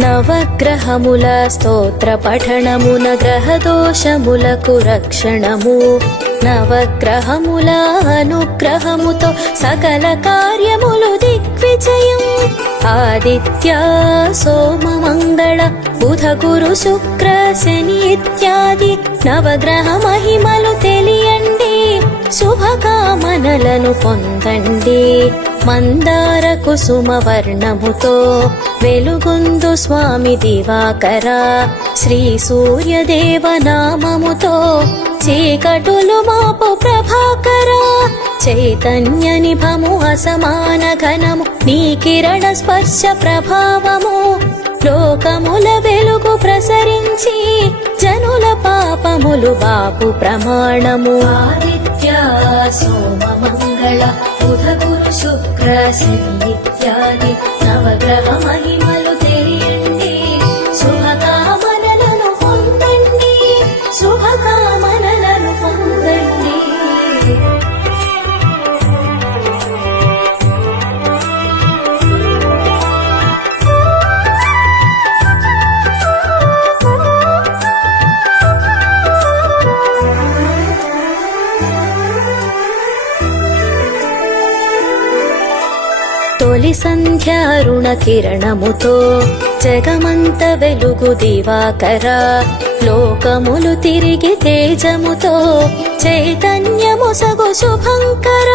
నవగ్రహముల స్తోత్ర పఠనమున గ్రహదోషములకు రక్షణము. నవగ్రహముల అనుగ్రహముతో సకల కార్యములు దిగ్విజయం. ఆదిత్య సోమ మంగళ బుధ గురు శుక్ర శని ఇత్యాది నవగ్రహ మహిమలు తెలియండి. శుభకామనలను పొందండి. మందార కుసుమ వర్ణముతో వెలుగొందు స్వామి దివాకర. శ్రీ సూర్యదేవ నామముతో చీకటులు మాపు ప్రభాకర. చైతన్య నిభము అసమాన ఘనము నీ కిరణ స్పర్శ ప్రభావము. లోకముల వెలుగు ప్రసరించి జనుల పాపములు బాపు ప్రమాణము. ఆదిత్య సోమ మంగళ బుధ గురు శుక్ర శని ఇత్యాది నవగ్రహ మహిమలు తెలియండి. శుభకామనలను పొందండి. శుభకామనలను పొందండి. తొలి సంధ్య అరుణ కిరణముతో జగమంత వెలుగు దివాకర. లోకములు తిరిగి తేజముతో చైతన్యము సగు శుభంకర.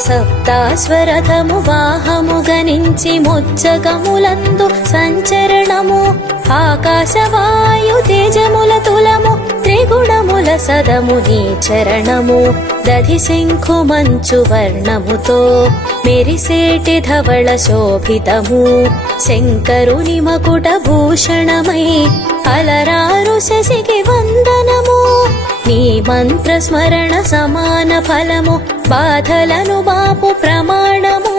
సప్తాశ్వరథము వాహము గణించి ముజ్జగములందు సంచరణము. ఆకాశవాయు తేజముల తులము త్రిగుణముల సదము నీ చరణము. దధి శంఖు మంచు వర్ణముతో మెరిసేటి ధవళ శోభితము. శంకరుని మకుట భూషణమై అలరారు శశికి వందనము. నీ మంత్ర స్మరణ సమాన ఫలము బాధలను బాపు ప్రమాణము.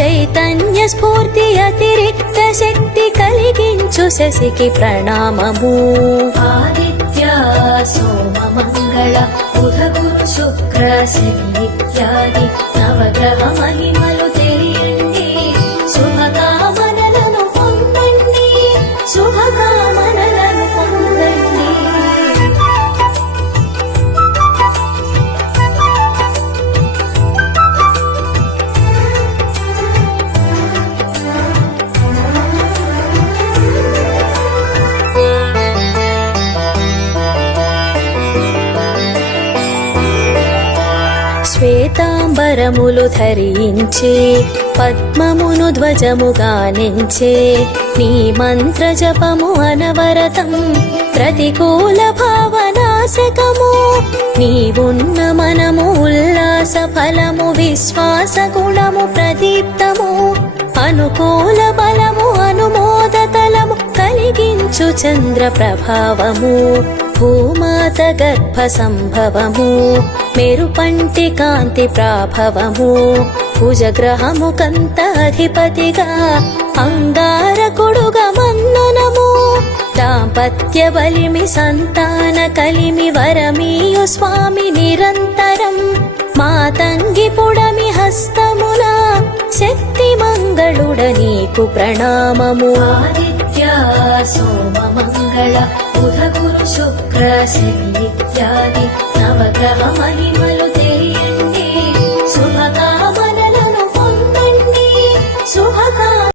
చైతన్య స్ఫూర్తి అతిరిక్త శక్తి కలిగించు శశికి ప్రణామము. ఆదిత్య సోమ మంగళ బుధ గురు శుక్ర శని ఇత్యాది నవగ్రహ మహిమలు తెలియండి. శుభకామనలను పొందండి. శుభకామనలను పొందండి. శ్వేతాంబరములు ధరించి పద్మమును ధ్వజముగా నెంచే నీ మంత్ర జపము అనవరతం. ప్రతికూల భావనాశకము నీవున్న మనము ఉల్లాస ఫలము. విశ్వాస గుణము ప్రదీప్తము. అనుకూల బలము అనుమోద తలము కలిగించు చంద్ర ప్రభావము. భూమాత గర్భ సంభవము మెరుపంటి కాంతి ప్రాభవము. భుజగ్రహము కంత అధిపతిగా అంగారకుడుగా మన్ననము. దాంపత్య బలిమి సంతాన కలిమి వరమీయు స్వామి నిరంతరం. మాతంగి పుడమి హస్తముల శక్తి మంగళుడ నీకు ప్రణామము. ఆదిత్య సోమ మంగళ బుధ గురు శుక్ర శని ఇత్యాది నవగ్రహ మహిమ